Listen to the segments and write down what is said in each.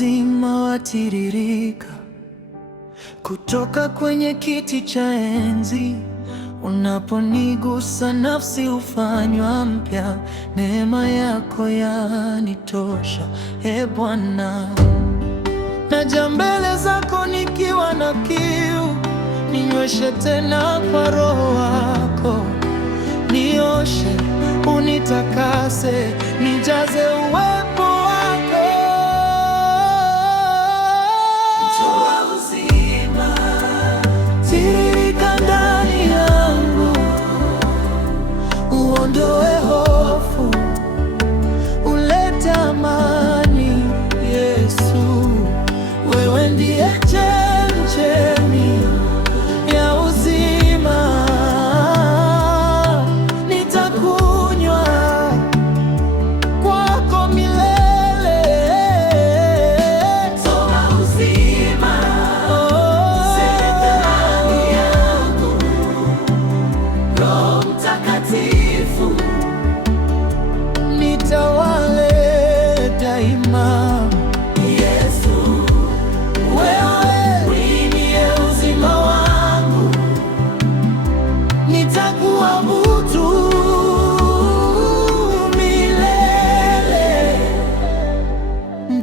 uzima watiririka kutoka kwenye kiti cha enzi. Unaponigusa nafsi hufanywa mpya, neema yako yanitosha, e Bwana. Naja mbele zako nikiwa na kiu, ninyweshe tena kwa Roho wako. Nioshe, unitakase, nijaze uwepo wako. Toa uzima, tiririka ndani yangu, uondoe hofu, ulete amani. Yesu, wewe ndiye chemchemi ya uzima. Nitakunywa kwako milele. Toa uzima, ndani yangu. Roho Mtakatifu, nitawale daima.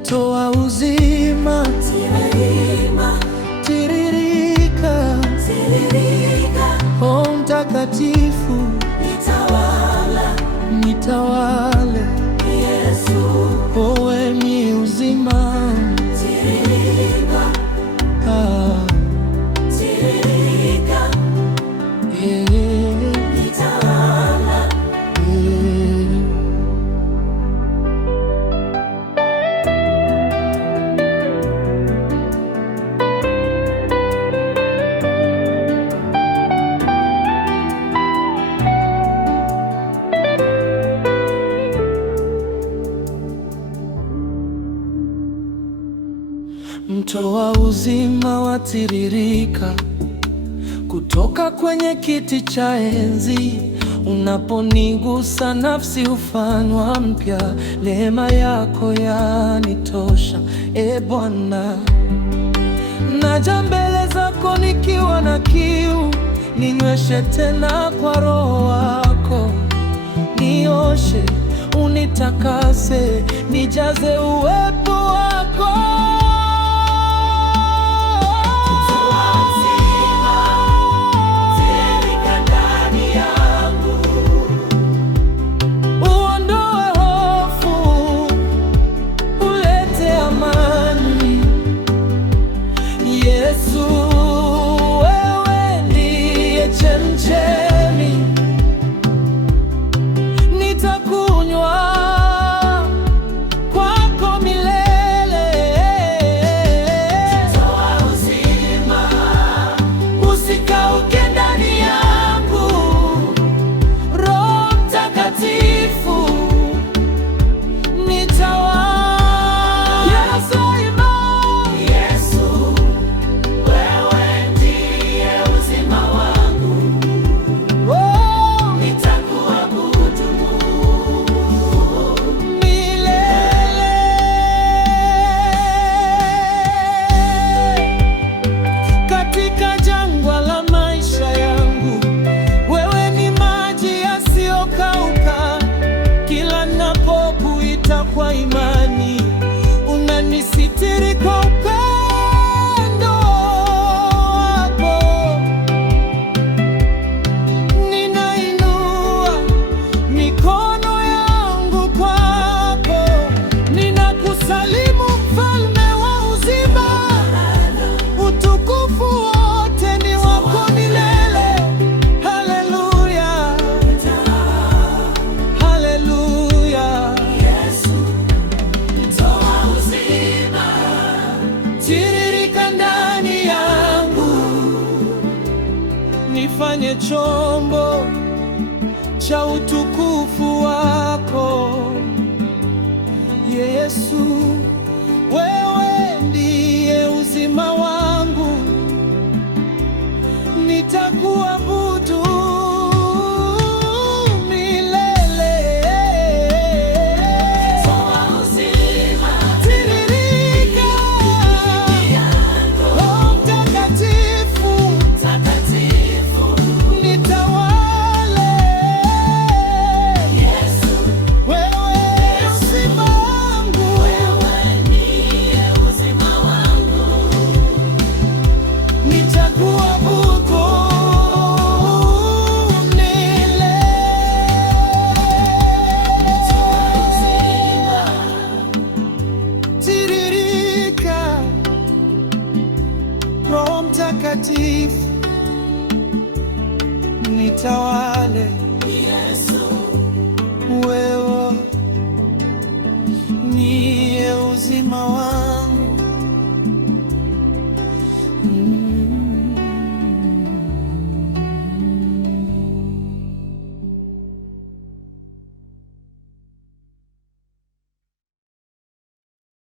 Toa uzima, tiririka, Roho Mtakatifu, nitawale. Yesu, wewe ni uzima. Mto wa uzima watiririka kutoka kwenye kiti cha enzi. Unaponigusa nafsi hufanywa mpya, neema yako yanitosha, e Bwana. Naja mbele zako nikiwa na kiu, ninyweshe tena kwa Roho wako. Nioshe, unitakase, nijaze uwepo wako. Yesu, wewe ndiye chemchemi, nitakunywa kwako milele. Toa uzima, usikauke ndani yangu. Roho Mtakatifu, nitawale. Kwa imani unanisitiri kwa upendo wako. Ninainua mikono yangu kwako, ninakusalimu Mfalme wa uzima. Utukufu wote ni wako milele. Haleluya, haleluya. Tiririka ndani yangu, nifanye chombo cha utukufu wako. Yesu, wewe ndiye uzima wangu, nitakuabudu milele. Toa uzima, tiririka Mtakatifu, nitawale.